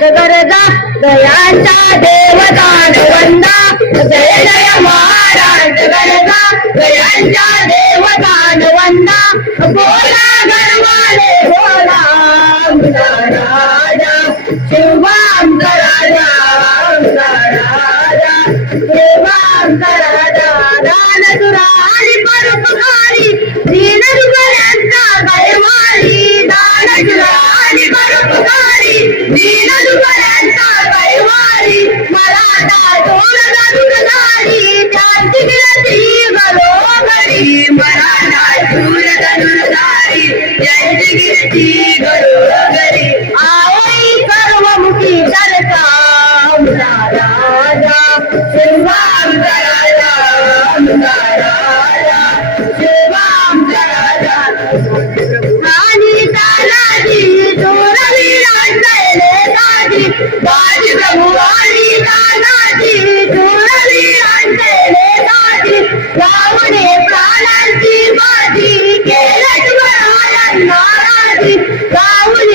गरज गरजा दयांचा देवदान वंदा जय जय महाराज गरजा दयांचा देवदान वंदा बोला गरवाले बोला राजा. शिवांचा राजा राजा. शिवांचा राजा दान आणि परोपकारी. घरोघरी आवई सर्वमुखी करता राजा. शिवांचा राजा. राजा आणि तानाजी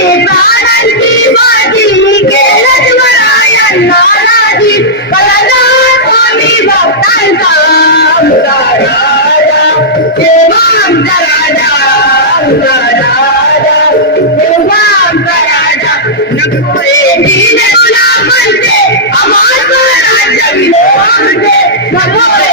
रावणे प्राणांची बाजी केलं शिवरायांना राजी कळला स्वामी भक्तांचा आमचा राजा. राजा आमचा राजा. राजा. तुला म्हणते राज्य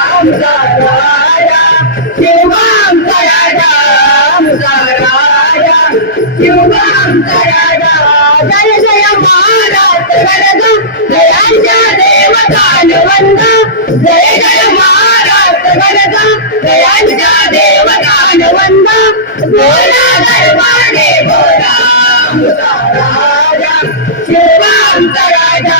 राजा आमचा जय जय महाराज जयांच्या बोला दरबारे बोला राजा राजा.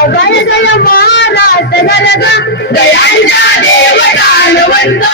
जय महाराज गरज जयांच्या देवतान